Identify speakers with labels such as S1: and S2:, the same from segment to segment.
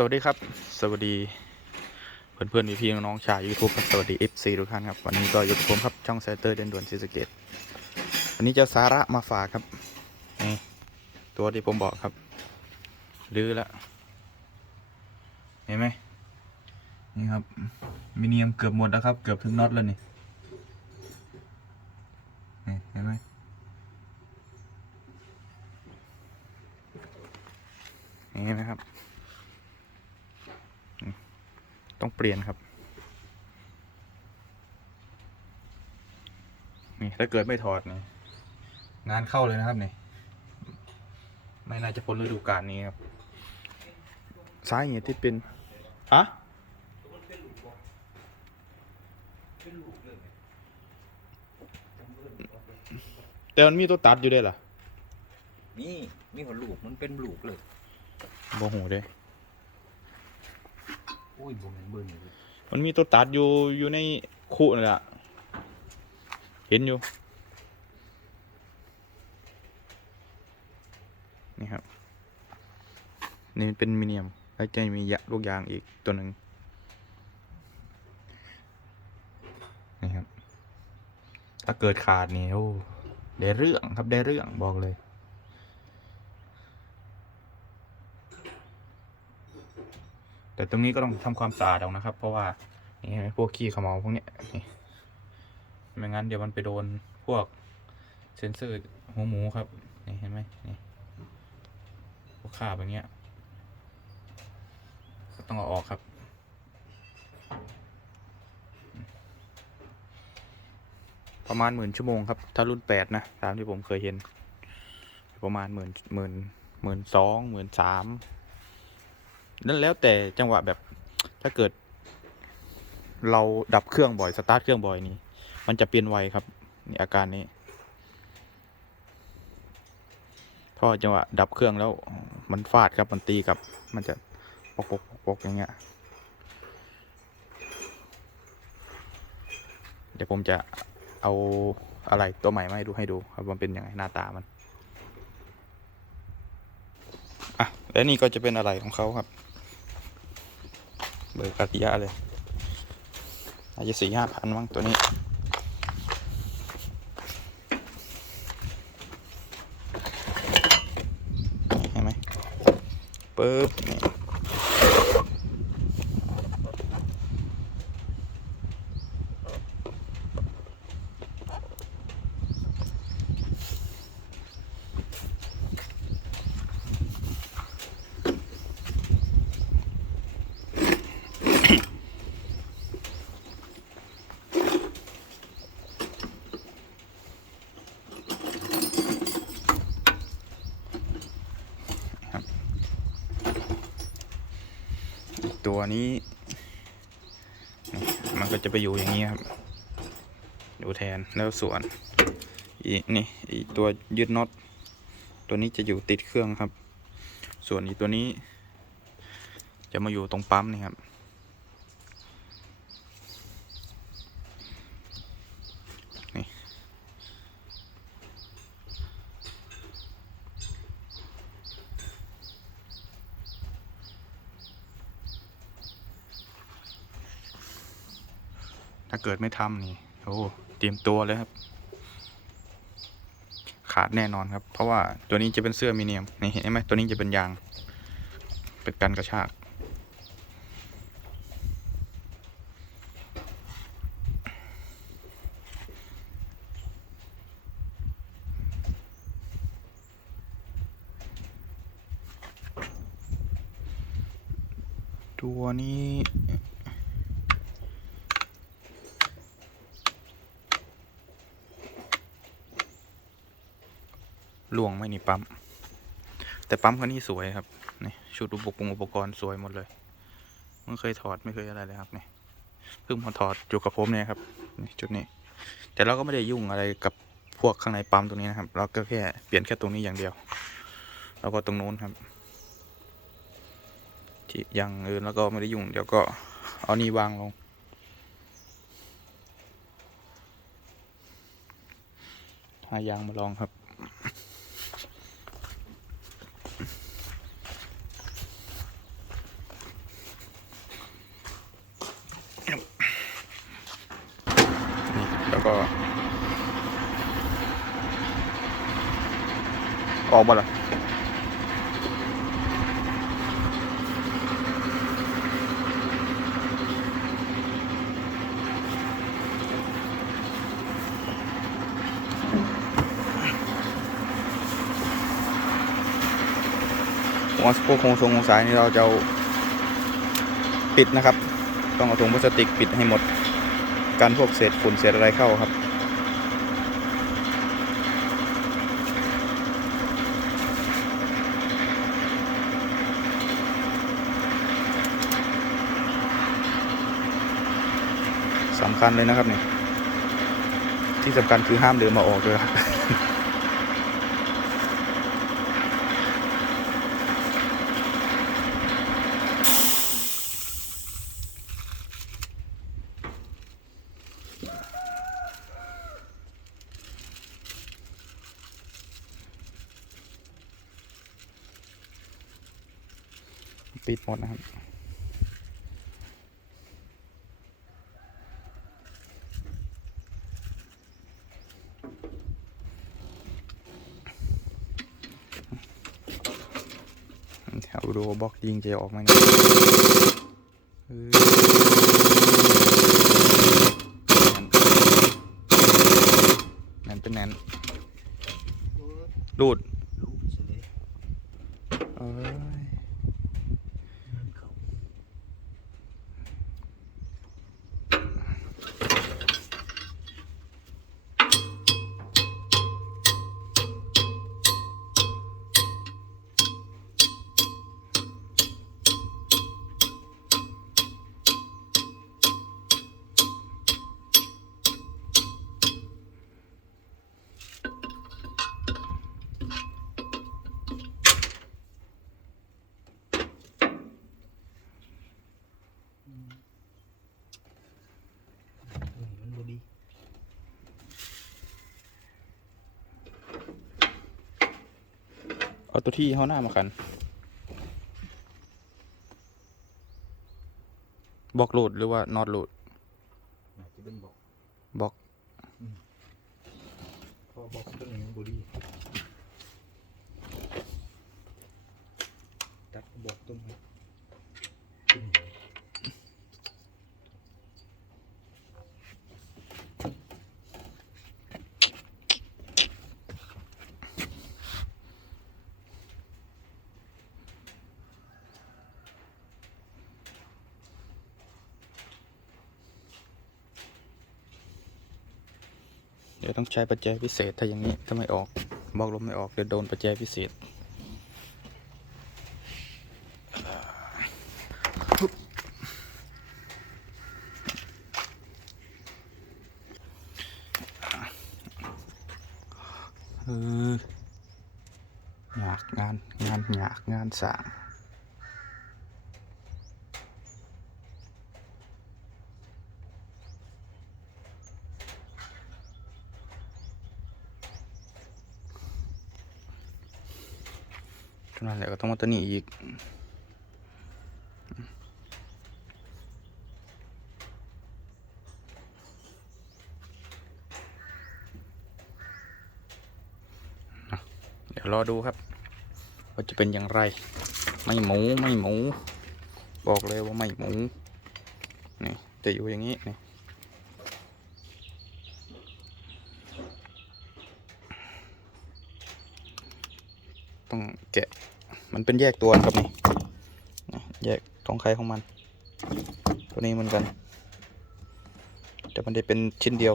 S1: สวัสดีครับ สวัสดี เพื่อนเพื่อนพี่พี่น้องชาวยูทูบสวัสดี FC ทุกท่านครับวันนี้ก็อยู่กับผมครับช่องไซเตอร์เดนด่วนซีสเกตวันนี้จะสาระมาฝากครับนี่ตัวที่ผมบอกครับลื้อแล้วเห็นไหมนี่ครับมิเนียมเกือบหมดแล้วครับ เกือบถึงน็อตแล้วนี่นี่เห็นไหมนี่นะครับ ต้องเปลี่ยนครับนี่ถ้าเกิดไม่ถอดนี่งานเข้าเลยนะครับนี่ไม่น่าจะพ้นฤดูกาลนี้ครับสาเหตุที่เป็นอะแต่มันมีตัวตัดอยู่ด้วยล่ะ
S2: นี่นี่หัวลูกมันเป็นลูกเลย
S1: โมโหเด้
S2: โอ้ยบ่แม่นเบิ่นเลย
S1: มันมีตัวตัดอยู่อยู่ในคุนั่นแหละเห็นอยู่ นี่ครับ นี่เป็นมิเนียม แล้วจะมียะลูกยางอีกตัวหนึ่งนี่ครับ ถ้าเกิดขาดนี่โอ้ได้เรื่องครับได้เรื่องบอกเลย แต่ตรงนี้ก็ต้องทำความสะอาดเอานะครับ เพราะว่านี่พวกขี้ขมเหลาพวกเนี้ยไม่งั้นเดี๋ยวมันไปโดนพวกเซนเซอร์หัวหมูครับนี่เห็นไหมนี่พวกขาบอย่างเงี้ยก็ต้องเอาออกครับประมาณหมื่นชั่วโมงครับถ้ารุ่นแปดนะตามที่ผมเคยเห็น ประมาณหมื่นหมื่นหมื่นสองหมื่นสาม นั่นแล้วแต่จังหวะแบบถ้าเกิด เราดับเครื่องบ่อยสตาร์ทเครื่องบ่อยนี่มันจะเปลี่ยนไวครับนี่อาการนี้พราะจังหวะดับเครื่องแล้ว มันฟาดครับมันตีกับ มันจะปกปกปกปกอย่างเงี้ยเดี๋ยวผมจะเอาอะไรตัวใหม่มาให้ดูให้ดูครับมันเป็นยังไงหน้าตามัน อะ และนี่ก็จะเป็นอะไรของเขาครับ เบอร์กาติยะเลยอาจจะสี่ห้าพันมั้งตัวนี้ ตัวนี้นมันก็จะไปอยู่อย่างนี้ครับ อยู่แทนแล้วส่วน อีนี่อีตัวยึดน็อตตัวนี้จะอยู่ติดเครื่องครับ ส่วนอีตัวนี้ จะมาอยู่ตรงปั๊มนี่ครับ เกิดไม่ทำนี่โอ้เตรียมตัวเลยครับ ขาดแน่นอนครับ เพราะว่าตัวนี้จะเป็นเสื้อมีเนียมนี่เห็นไหมตัวนี้จะเป็นยาง เป็นกันกระชากตัวนี้ ล่วงไม่นี่ปั๊ม แต่ปั๊มคันนี้สวยครับนี่ชุดอุปกรณ์อุปกรณ์สวยหมดเลยไม่เคยถอดไม่เคยอะไรเลยครับนี่เพิ่งมาถอดอยู่กับผมเนี่ยครับนี่จุดนี้ แต่เราก็ไม่ได้ยุ่งอะไรกับพวกข้างในปั๊มตรงนี้นะครับ เราก็แค่เปลี่ยนแค่ตรงนี้อย่างเดียว แล้วก็ตรงนู้นครับ ที่อย่างอื่นแล้วก็ไม่ได้ยุ่ง เดี๋ยวก็เอานี่วางลงหายางมาลองครับ ก็ ออกมาละหัวพวกโครงทรงของสายนี่เราจะปิดนะครับ ต้องเอาถุงพลาสติกปิดให้หมด กันพวกเศษฝุ่นเศษอะไรเข้าครับ สำคัญเลยนะครับเนี่ยที่สำคัญคือห้ามเดินมาออกเลยครับปิดหมดนะครับ แถวดูบล็อกยิงจออกไหมเนี่ยนั่นเป็นแนนรูด
S2: เอา
S1: ตัวที่เขาหน้ามากันบล็อกรูดหรือว่านอตรูด
S2: อาจจะเป็นบอก
S1: บล็อก
S2: เพอบอกตัวนี้มันบดีตัดบอกตรงนี้ขึ้น
S1: ดี๋ยวต้องใช้ประแจพิเศษถ้าอย่างนี้ถ้าไม่ออกบล็อกลมไม่ออกเดี๋ยวโดนประแจพิเศษเออหยากงานงานหยากงานสร้าง เท่านั้นแหละก็ต้องมาตัวนี้อีกเดี๋ยวรอดูครับ ว่าจะเป็นอย่างไร ไม่หมูไม่หมู บอกเลยว่าไม่หมูนี่จะอยู่อย่างนี้นี่ ต้องแกะ มันเป็นแยกตัวครับนี่แยกของใครของมัน ตัวนี้เหมือนกัน แต่มันได้เป็นชิ้นเดียว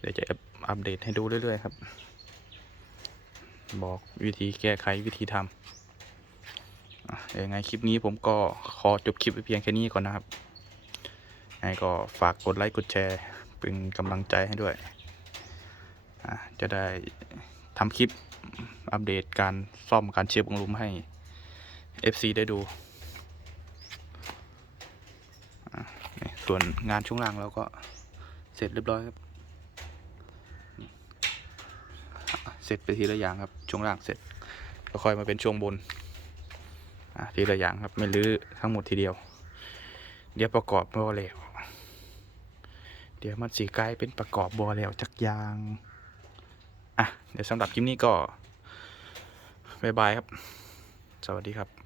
S1: เดี๋ยวจะอัปเดตให้ดูเรื่อยๆครับ บอกวิธีแก้ไขวิธีทำอะเดี๋ยวยังไงคลิปนี้ผมก็ขอจบคลิปไว้เพียงแค่นี้ก่อนนะครับยังไงก็ฝากกดไลค์กดแชร์เป็นกำลังใจให้ด้วย จะได้ทำคลิปอัปเดตการซ่อมการเชียร์บงลุมให้ FC ได้ดู ส่วนงานช่วงล่างเราก็เสร็จเรียบร้อยครับ เสร็จไปทีละอย่างครับ ช่วงล่างเสร็จก็ค่อยมาเป็นช่วงบนทีละอย่างครับไม่ลื้อทั้งหมดทีเดียว เดี๋ยวประกอบบ่แล้ว เดี๋ยวมันสีกลายเป็นประกอบบ่แล้วจักยาง อะเดี๋ยวสำหรับคลิปนี้ก็บายบายครับ สวัสดีครับ